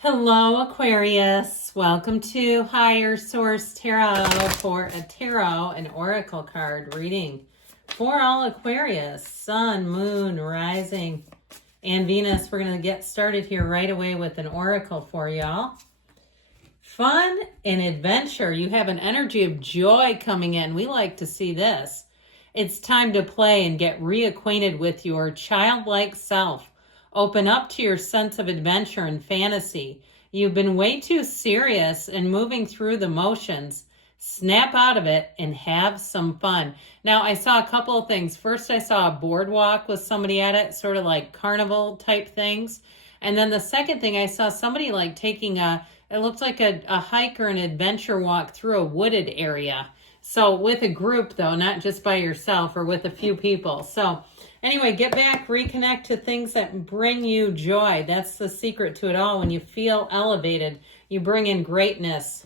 Hello, Aquarius. Welcome to Higher Source Tarot for a tarot and oracle card reading for all Aquarius, Sun, Moon, Rising, and Venus. We're going to get started here right away with an oracle for y'all. Fun and adventure. You have an energy of joy coming in. We like to see this. It's time to play and get reacquainted with your childlike self. Open up to your sense of adventure and fantasy. You've been way too serious and moving through the motions. Snap out of it and have some fun. Now, I saw a couple of things. First, I saw a boardwalk with somebody at it, sort of like carnival type things. And then the second thing, I saw somebody like taking it looked like a hike or an adventure walk through a wooded area. So with a group though, not just by yourself or with a few people. So anyway, get back, reconnect to things that bring you joy. That's the secret to it all. When you feel elevated, you bring in greatness.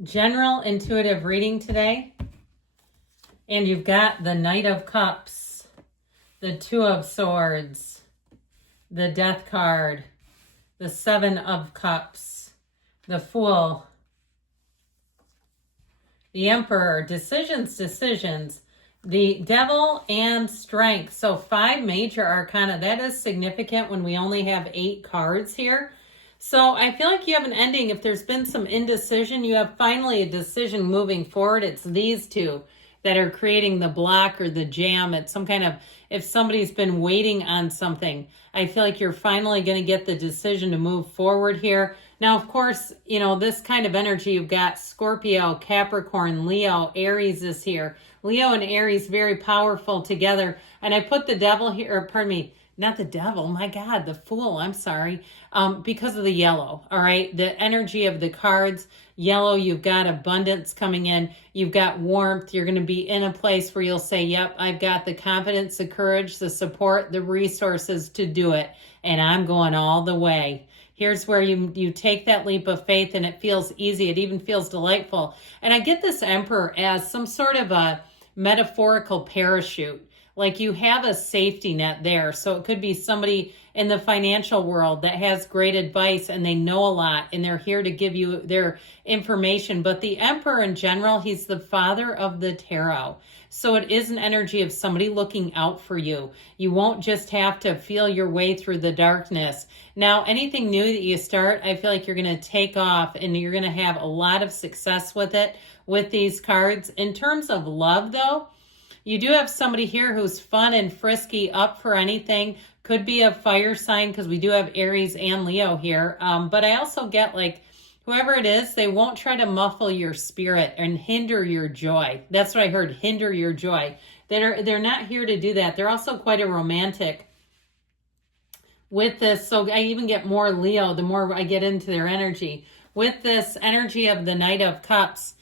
General intuitive reading today. And you've got the Knight of Cups, the Two of Swords, the Death card, the Seven of Cups, the Fool, the Emperor, decisions, the Devil, and Strength. So 5 major arcana. That is significant when we only have 8 cards here. So I feel like you have an ending. If there's been some indecision, you have finally a decision moving forward. It's these two that are creating the block or the jam. It's some kind of, if somebody's been waiting on something, I feel like you're finally going to get the decision to move forward here. Now, of course, you know, this kind of energy, you've got Scorpio, Capricorn, Leo, Aries is here. Leo and Aries, very powerful together. And I put the Devil here, or pardon me, not the Devil, my God, the Fool, I'm sorry, because of the yellow, all right? The energy of the cards, yellow, you've got abundance coming in, you've got warmth, you're going to be in a place where you'll say, yep, I've got the confidence, the courage, the support, the resources to do it, and I'm going all the way. Here's where you take that leap of faith and it feels easy, it even feels delightful. And I get this Emperor as some sort of a metaphorical parachute. Like you have a safety net there. So it could be somebody in the financial world that has great advice and they know a lot and they're here to give you their information. But the Emperor in general, he's the father of the tarot. So it is an energy of somebody looking out for you. You won't just have to feel your way through the darkness. Now, anything new that you start, I feel like you're going to take off and you're going to have a lot of success with it, with these cards. In terms of love, though, you do have somebody here who's fun and frisky, up for anything. Could be a fire sign because we do have Aries and Leo here. But I also get like whoever it is, they won't try to muffle your spirit and hinder your joy. That's what I heard, hinder your joy. They're not here to do that. They're also quite a romantic with this. So I even get more Leo the more I get into their energy. With this energy of the Knight of Cups,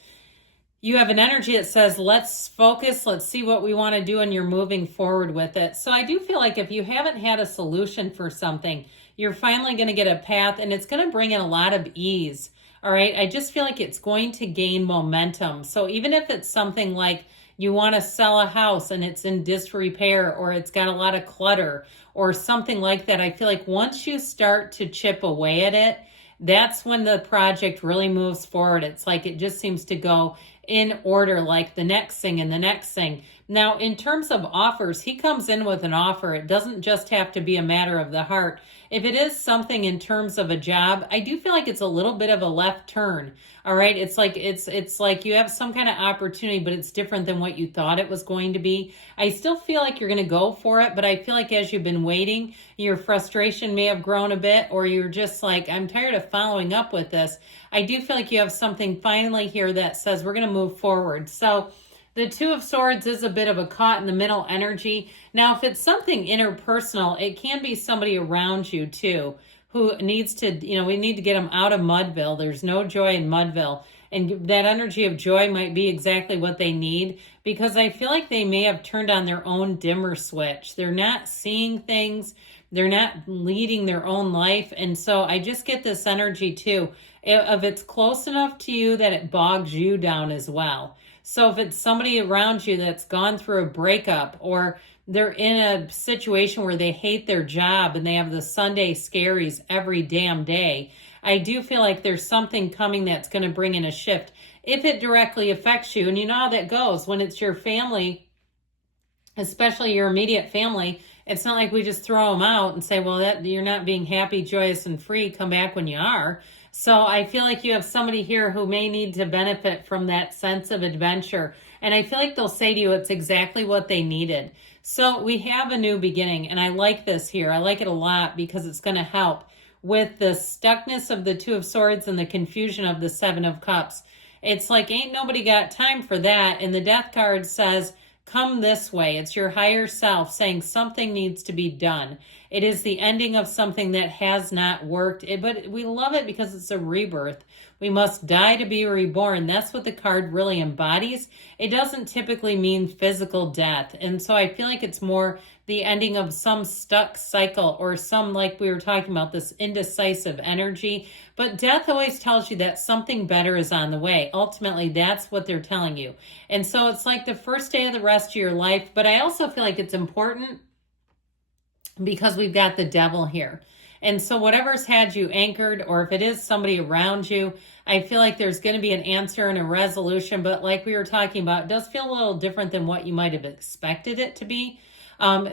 you have an energy that says, let's focus, let's see what we want to do, and you're moving forward with it. So I do feel like if you haven't had a solution for something, you're finally going to get a path, and it's going to bring in a lot of ease. All right, I just feel like it's going to gain momentum. So even if it's something like you want to sell a house and it's in disrepair or it's got a lot of clutter or something like that, I feel like once you start to chip away at it, that's when the project really moves forward. It's like it just seems to go in order, like the next thing and the next thing. Now, in terms of offers, he comes in with an offer. It doesn't just have to be a matter of the heart. If it is something in terms of a job, I do feel like it's a little bit of a left turn. All right. It's like you have some kind of opportunity, but it's different than what you thought it was going to be. I still feel like you're going to go for it, but I feel like as you've been waiting, your frustration may have grown a bit, or you're just like, I'm tired of following up with this. I do feel like you have something finally here that says we're going to move forward. So the Two of Swords is a bit of a caught in the middle energy. Now, if it's something interpersonal, it can be somebody around you too who needs to, we need to get them out of Mudville. There's no joy in Mudville. And that energy of joy might be exactly what they need, because I feel like they may have turned on their own dimmer switch. They're not seeing things. They're not leading their own life. And so I just get this energy too, if it's close enough to you that it bogs you down as well. So if it's somebody around you that's gone through a breakup, or they're in a situation where they hate their job and they have the Sunday scaries every damn day, I do feel like there's something coming that's going to bring in a shift if it directly affects you. And you know how that goes when it's your family, especially your immediate family. It's not like we just throw them out and say, well, that you're not being happy, joyous, and free. Come back when you are. So I feel like you have somebody here who may need to benefit from that sense of adventure. And I feel like they'll say to you, it's exactly what they needed. So we have a new beginning. And I like this here. I like it a lot because it's going to help with the stuckness of the Two of Swords and the confusion of the Seven of Cups. It's like, ain't nobody got time for that. And the Death card says, come this way. It's your higher self saying something needs to be done. It is the ending of something that has not worked, but we love it because it's a rebirth. We must die to be reborn. That's what the card really embodies. It doesn't typically mean physical death. And so I feel like it's more the ending of some stuck cycle, or some, like we were talking about, this indecisive energy. But death always tells you that something better is on the way. Ultimately, that's what they're telling you. And so it's like the first day of the rest of your life. But I also feel like it's important because we've got the Devil here. And so whatever's had you anchored, or if it is somebody around you, I feel like there's going to be an answer and a resolution. But like we were talking about, it does feel a little different than what you might have expected it to be.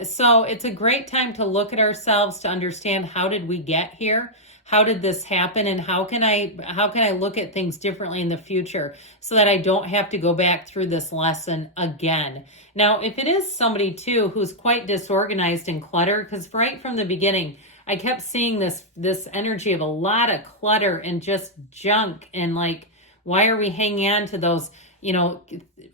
So it's a great time to look at ourselves, to understand, how did we get here? How did this happen? And how can I look at things differently in the future so that I don't have to go back through this lesson again? Now, if it is somebody too who's quite disorganized and cluttered, because right from the beginning, I kept seeing this energy of a lot of clutter and just junk, and like, why are we hanging on to those,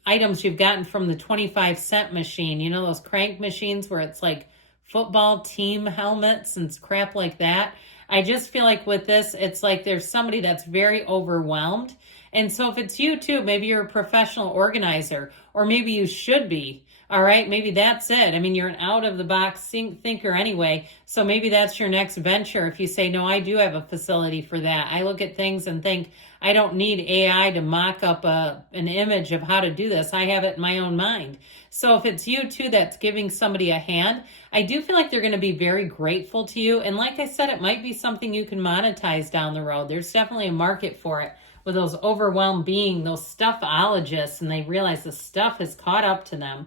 items you've gotten from the 25-cent machine, those crank machines where it's like football team helmets and crap like that. I just feel like with this, it's like there's somebody that's very overwhelmed. And so if it's you too, maybe you're a professional organizer, or maybe you should be. All right, maybe that's it. I mean, you're an out-of-the-box thinker anyway, so maybe that's your next venture. If you say, no, I do have a facility for that. I look at things and think, I don't need AI to mock up an image of how to do this. I have it in my own mind. So if it's you too that's giving somebody a hand, I do feel like they're going to be very grateful to you. And like I said, it might be something you can monetize down the road. There's definitely a market for it with those overwhelmed being, those stuffologists, and they realize the stuff has caught up to them.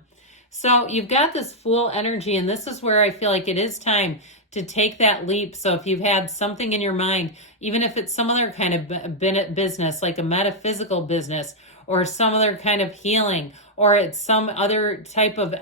So you've got this Fool energy, and this is where I feel like it is time to take that leap. So if you've had something in your mind, even if it's some other kind of business, like a metaphysical business, or some other kind of healing, or it's some other type of,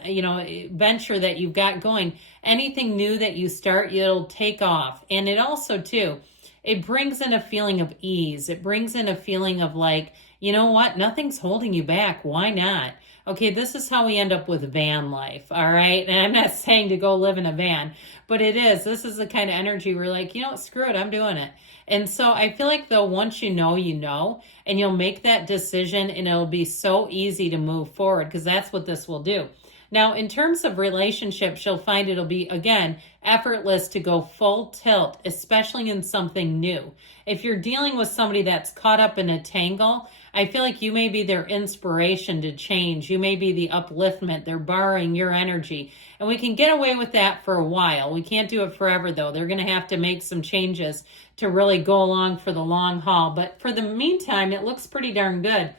venture that you've got going, anything new that you start, it'll take off. And it also too, it brings in a feeling of ease. It brings in a feeling of like, you know what? Nothing's holding you back. Why not? Okay, this is how we end up with van life, all right? And I'm not saying to go live in a van, but it is. This is the kind of energy where you're like, screw it, I'm doing it. And so I feel like, though, once you know, and you'll make that decision, and it'll be so easy to move forward, because that's what this will do. Now, in terms of relationships, you'll find it'll be, again, effortless to go full tilt, especially in something new. If you're dealing with somebody that's caught up in a tangle, I feel like you may be their inspiration to change. You may be the upliftment. They're borrowing your energy. And we can get away with that for a while. We can't do it forever, though. They're going to have to make some changes to really go along for the long haul. But for the meantime, it looks pretty darn good.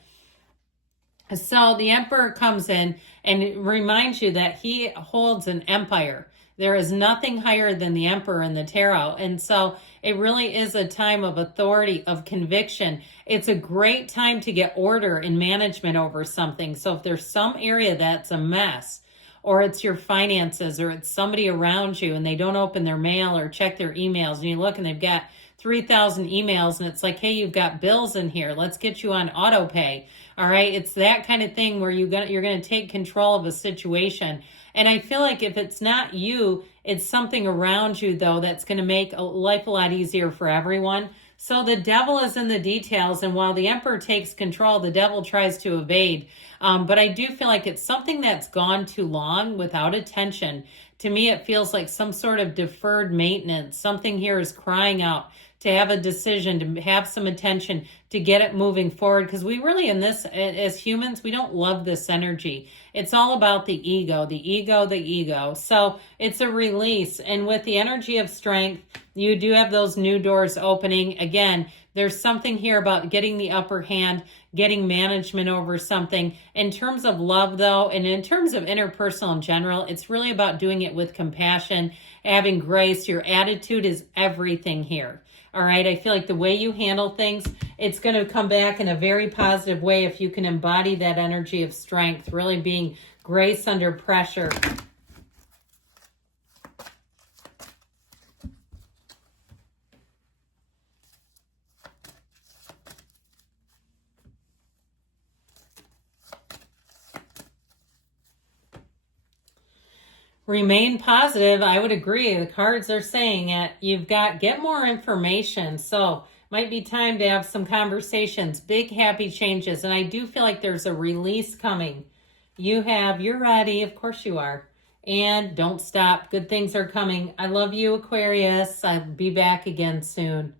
So the Emperor comes in and it reminds you that he holds an empire. There is nothing higher than the Emperor in the tarot. And so it really is a time of authority, of conviction. It's a great time to get order and management over something. So if there's some area that's a mess, or it's your finances, or it's somebody around you and they don't open their mail or check their emails, and you look and they've got 3,000 emails and it's like, hey, you've got bills in here. Let's get you on auto pay. All right. It's that kind of thing where you're going to take control of a situation. And I feel like if it's not you, it's something around you, though, that's going to make life a lot easier for everyone. So the Devil is in the details. And while the Emperor takes control, the Devil tries to evade. But I do feel like it's something that's gone too long without attention To me, it feels like some sort of deferred maintenance. Something here is crying out to have a decision, to have some attention, to get it moving forward. Because we really, in this, as humans, we don't love this energy. It's all about the ego, the ego, the ego. So it's a release. And with the energy of strength, you do have those new doors opening. Again, there's something here about getting the upper hand, getting management over something. In terms of love, though, and in terms of interpersonal in general, it's really about doing it with compassion, having grace. Your attitude is everything here. All right, I feel like the way you handle things, it's going to come back in a very positive way if you can embody that energy of strength, really being grace under pressure. Remain positive. I would agree. The cards are saying it. You've got, get more information. So might be time to have some conversations, big happy changes. And I do feel like there's a release coming. You're ready. Of course you are. And don't stop. Good things are coming. I love you, Aquarius. I'll be back again soon.